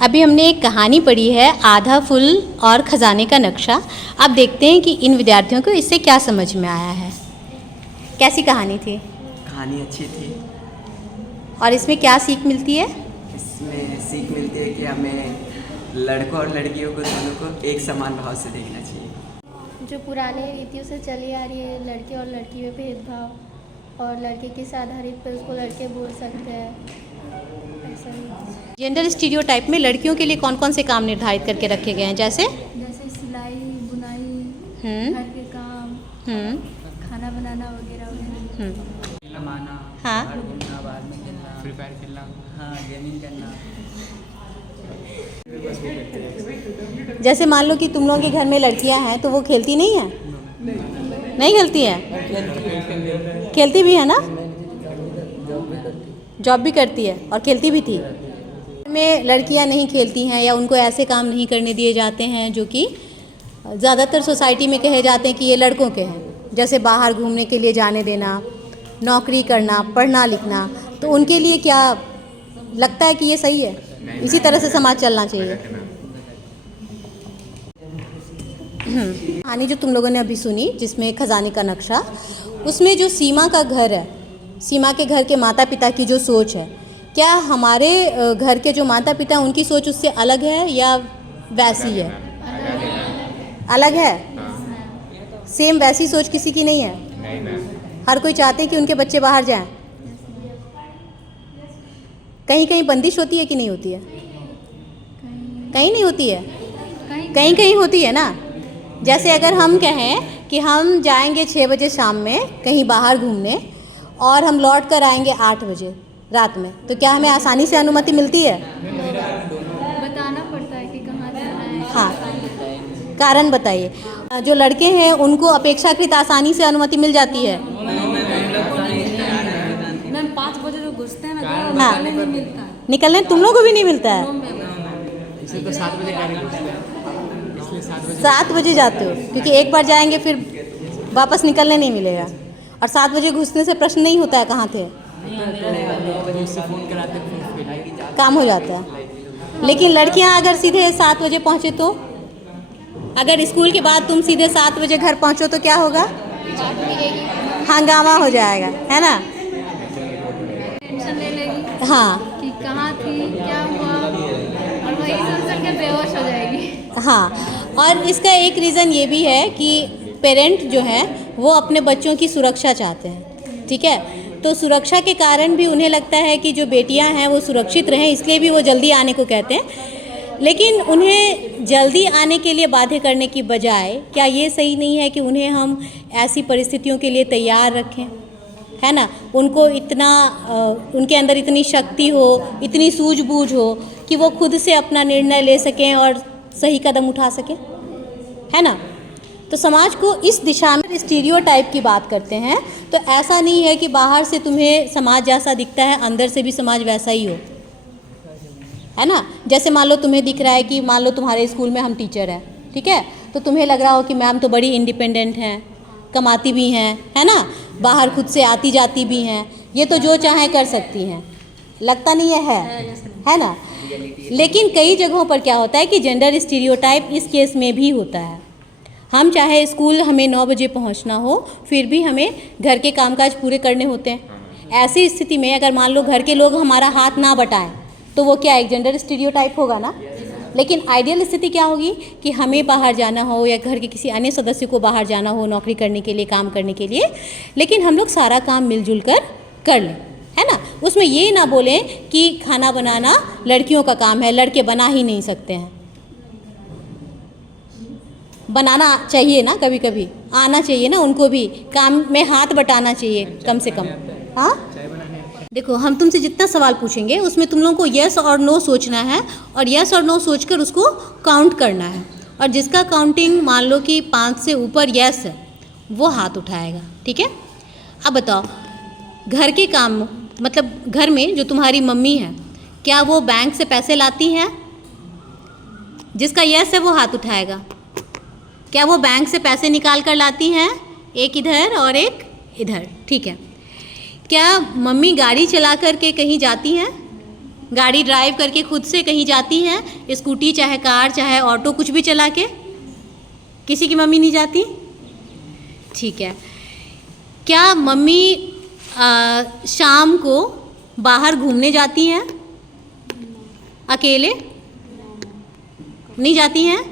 अभी हमने एक कहानी पढ़ी है, आधा फूल और खजाने का नक्शा। अब देखते हैं कि इन विद्यार्थियों को इससे क्या समझ में आया है। कैसी कहानी थी? कहानी अच्छी थी। और इसमें क्या सीख मिलती है? इसमें सीख मिलती है कि हमें लड़कों और लड़कियों को दोनों को एक समान भाव से देखना चाहिए। जो पुराने रीतियों से चली आ रही है, लड़के और लड़की में भेदभाव और लड़के किस आधारित पर उसको लड़के बोल सकते हैं, ऐसा ही। जेंडर स्टीरियोटाइप में लड़कियों के लिए कौन कौन से काम निर्धारित करके रखे गए हैं? जैसे सिलाई, बुनाई, घर के काम, खाना बनाना वगैरह वगैरह। कमाना, हाँ, बाहर घूमना, बाहर में खेलना, फ्री फायर खेलना, हाँ, गेमिंग करना। जैसे मान लो कि तुम लोगों के घर में लड़कियां हैं तो वो खेलती नहीं है? नहीं खेलती है? खेलती भी है ना? जॉब भी करती है और खेलती भी थी। में लड़कियां नहीं खेलती हैं या उनको ऐसे काम नहीं करने दिए जाते हैं जो कि ज़्यादातर सोसाइटी में कहे जाते हैं कि ये लड़कों के हैं, जैसे बाहर घूमने के लिए जाने देना, नौकरी करना, पढ़ना लिखना। तो उनके लिए क्या लगता है कि ये सही है? इसी तरह से समाज चलना चाहिए। कहानी जो तुम लोगों ने अभी सुनी, जिसमें खजाने का नक्शा, उसमें जो सीमा का घर है, सीमा के घर के माता पिता की जो सोच है, क्या हमारे घर के जो माता पिता हैं उनकी सोच उससे अलग है या वैसी है? अलग है। सेम वैसी सोच किसी की नहीं है। हर कोई चाहते हैं कि उनके बच्चे बाहर जाएं। कहीं कहीं बंदिश होती है कि नहीं होती है? कहीं नहीं होती है, कहीं कहीं होती है ना। जैसे अगर हम कहें कि हम जाएंगे 6 बजे शाम में कहीं बाहर घूमने और हम लौट कर आएंगे 8 बजे रात में, तो क्या हमें आसानी से अनुमति मिलती है? बताना पड़ता है कि कहाँ जाना है। हाँ, कारण बताइए। जो लड़के हैं उनको अपेक्षाकृत आसानी से अनुमति मिल जाती है। मैम 5 बजे जो घुसते हैं ना, हाँ, नहीं मिलता है। निकलने तुम लोगों को भी नहीं मिलता है। इसे तो 7 बजे गाड़ी घुसते हैं, इसलिए 7 बजे जाते हो क्योंकि एक बार जाएंगे फिर वापस निकलने नहीं मिलेगा। और 7 बजे घुसने से प्रश्न नहीं होता है कहाँ थे, काम हो जाता है। लेकिन लड़कियां अगर सीधे 7 बजे पहुँचे तो, अगर स्कूल के बाद तुम सीधे 7 बजे घर पहुँचो तो क्या होगा? हंगामा हो जाएगा, है ना? टेंशन ले लेगी हाँ कि कहाँ थी, क्या हुआ, और वही सोच के बेहोश हो जाएगी। हाँ, और इसका एक रीज़न ये भी है कि पेरेंट जो हैं वो अपने बच्चों की सुरक्षा चाहते हैं, ठीक है? तो सुरक्षा के कारण भी उन्हें लगता है कि जो बेटियां हैं वो सुरक्षित रहें, इसलिए भी वो जल्दी आने को कहते हैं। लेकिन उन्हें जल्दी आने के लिए बाध्य करने की बजाय क्या ये सही नहीं है कि उन्हें हम ऐसी परिस्थितियों के लिए तैयार रखें, है ना? उनको इतना उनके अंदर इतनी शक्ति हो, इतनी सूझबूझ हो कि वो खुद से अपना निर्णय ले सकें और सही कदम उठा सकें, है ना? तो समाज को इस दिशा में स्टीरियोटाइप की बात करते हैं। तो ऐसा नहीं है कि बाहर से तुम्हें समाज जैसा दिखता है, अंदर से भी समाज वैसा ही हो, है ना? जैसे मान लो तुम्हें दिख रहा है कि मान लो तुम्हारे स्कूल में हम टीचर हैं, ठीक है? तो तुम्हें लग रहा हो कि मैम तो बड़ी इंडिपेंडेंट हैं, कमाती भी हैं, है ना? बाहर खुद से आती जाती भी हैं, ये तो जो चाहे कर सकती हैं, लगता नहीं है ना? लेकिन कई जगहों पर क्या होता है कि जेंडर स्टीरियोटाइप इस केस में भी होता है। हम चाहे स्कूल हमें 9 बजे पहुंचना हो, फिर भी हमें घर के कामकाज पूरे करने होते हैं। ऐसी स्थिति में अगर मान लो घर के लोग हमारा हाथ ना बटाएं तो वो क्या एक जेंडर स्टीरियोटाइप होगा ना? लेकिन आइडियल स्थिति क्या होगी कि हमें बाहर जाना हो या घर के किसी अन्य सदस्य को बाहर जाना हो नौकरी करने के लिए, काम करने के लिए, लेकिन हम लोग सारा काम मिलजुल कर लें, है ना? उसमें ये ना बोलें कि खाना बनाना लड़कियों का काम है, लड़के बना ही नहीं सकते हैं। बनाना चाहिए ना, कभी कभी आना चाहिए ना, उनको भी काम में हाथ बटाना चाहिए कम से कम। हाँ, देखो हम तुमसे जितना सवाल पूछेंगे उसमें तुम लोगों को यस और नो सोचना है, और यस और नो सोचकर उसको काउंट करना है। और जिसका काउंटिंग मान लो कि 5 से ऊपर यस है वो हाथ उठाएगा, ठीक है? अब बताओ, घर के काम मतलब घर में जो तुम्हारी मम्मी है, क्या वो बैंक से पैसे लाती हैं? जिसका यस है वो हाथ उठाएगा। क्या वो बैंक से पैसे निकाल कर लाती हैं? एक इधर और एक इधर, ठीक है? क्या मम्मी गाड़ी चला कर के कहीं जाती हैं? गाड़ी ड्राइव करके खुद से कहीं जाती हैं, स्कूटी चाहे कार चाहे ऑटो कुछ भी चला के? किसी की मम्मी नहीं जाती? ठीक है। क्या मम्मी शाम को बाहर घूमने जाती हैं अकेले? नहीं जाती हैं?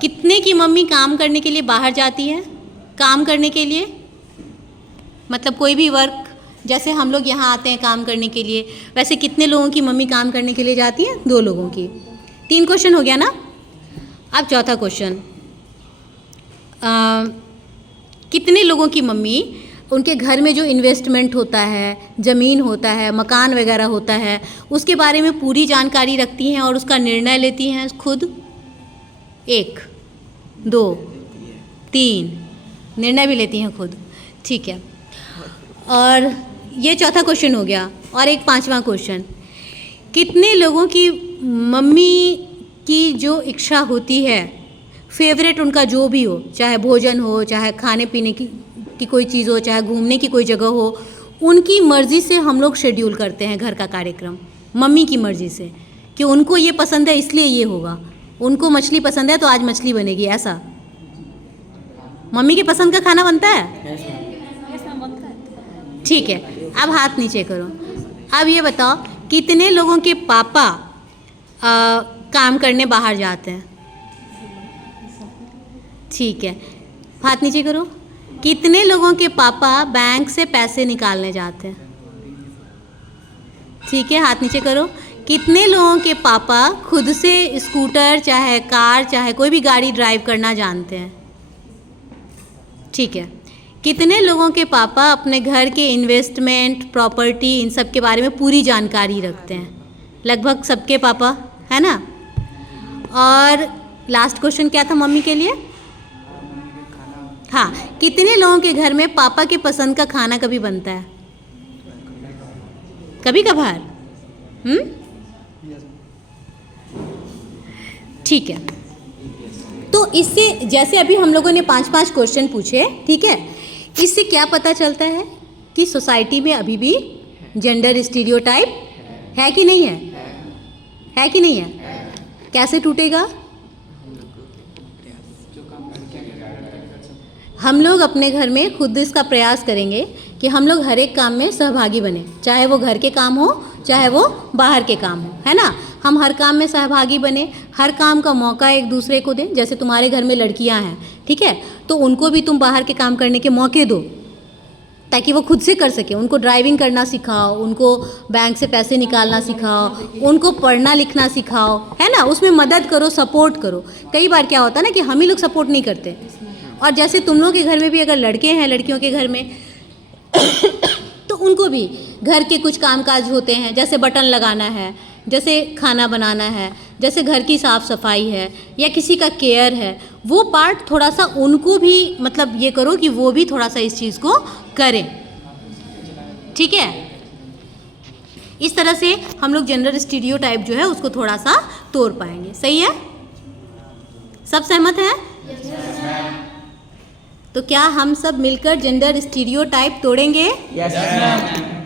कितने की मम्मी काम करने के लिए बाहर जाती है? काम करने के लिए मतलब कोई भी वर्क, जैसे हम लोग यहाँ आते हैं काम करने के लिए, वैसे कितने लोगों की मम्मी काम करने के लिए जाती है? 2 लोगों की। 3 क्वेश्चन हो गया ना। अब चौथा क्वेश्चन, कितने लोगों की मम्मी उनके घर में जो इन्वेस्टमेंट होता है, ज़मीन होता है, मकान वगैरह होता है, उसके बारे में पूरी जानकारी रखती हैं और उसका निर्णय लेती हैं खुद? 1, 2, 3 निर्णय भी लेती हैं खुद। ठीक है। और ये चौथा क्वेश्चन हो गया। और एक 5वां क्वेश्चन, कितने लोगों की मम्मी की जो इच्छा होती है, फेवरेट उनका जो भी हो, चाहे भोजन हो, चाहे खाने पीने की कोई चीज़ हो, चाहे घूमने की कोई जगह हो, उनकी मर्ज़ी से हम लोग शेड्यूल करते हैं घर का कार्यक्रम, मम्मी की मर्ज़ी से, कि उनको ये पसंद है इसलिए ये होगा, उनको मछली पसंद है तो आज मछली बनेगी, ऐसा मम्मी की पसंद का खाना बनता है? ठीक है। अब हाथ नीचे करो। अब ये बताओ, कितने लोगों के पापा काम करने बाहर जाते हैं? ठीक है, हाथ नीचे करो। कितने लोगों के पापा बैंक से पैसे निकालने जाते हैं? ठीक है, हाथ नीचे करो। कितने लोगों के पापा खुद से स्कूटर चाहे कार चाहे कोई भी गाड़ी ड्राइव करना जानते हैं? ठीक है। कितने लोगों के पापा अपने घर के इन्वेस्टमेंट, प्रॉपर्टी, इन सब के बारे में पूरी जानकारी रखते हैं? लगभग सबके पापा, है ना। और लास्ट क्वेश्चन क्या था मम्मी के लिए? हाँ, कितने लोगों के घर में पापा के पसंद का खाना कभी बनता है? कभी कभार। ठीक है। तो इससे, जैसे अभी हम लोगों ने 5-5 क्वेश्चन पूछे, ठीक है, इससे क्या पता चलता है कि सोसाइटी में अभी भी जेंडर स्टीरियोटाइप है कि नहीं है? है कि नहीं है? कैसे टूटेगा? हम लोग अपने घर में खुद इसका प्रयास करेंगे कि हम लोग हर एक काम में सहभागी बने, चाहे वो घर के काम हो चाहे वो बाहर के काम हो, है ना। हम हर काम में सहभागी बने, हर काम का मौका एक दूसरे को दें। जैसे तुम्हारे घर में लड़कियां हैं, ठीक है, तो उनको भी तुम बाहर के काम करने के मौके दो ताकि वो खुद से कर सके। उनको ड्राइविंग करना सिखाओ, उनको बैंक से पैसे निकालना सिखाओ, उनको पढ़ना लिखना सिखाओ, है ना। उसमें मदद करो, सपोर्ट करो। कई बार क्या होता है ना कि हम ही लोग सपोर्ट नहीं करते। और जैसे तुम लोगों के घर में भी अगर लड़के हैं, लड़कियों के घर में तो उनको भी घर के कुछ कामकाज होते हैं, जैसे बटन लगाना है, जैसे खाना बनाना है, जैसे घर की साफ़ सफाई है या किसी का केयर है, वो पार्ट थोड़ा सा उनको भी मतलब ये करो कि वो भी थोड़ा सा इस चीज़ को करें। ठीक है। इस तरह से हम लोग जेंडर स्टीरियोटाइप जो है उसको थोड़ा सा तोड़ पाएंगे। सही है? सब सहमत हैं? तो क्या हम सब मिलकर जेंडर स्टीरियोटाइप तोड़ेंगे? Yes ma'am.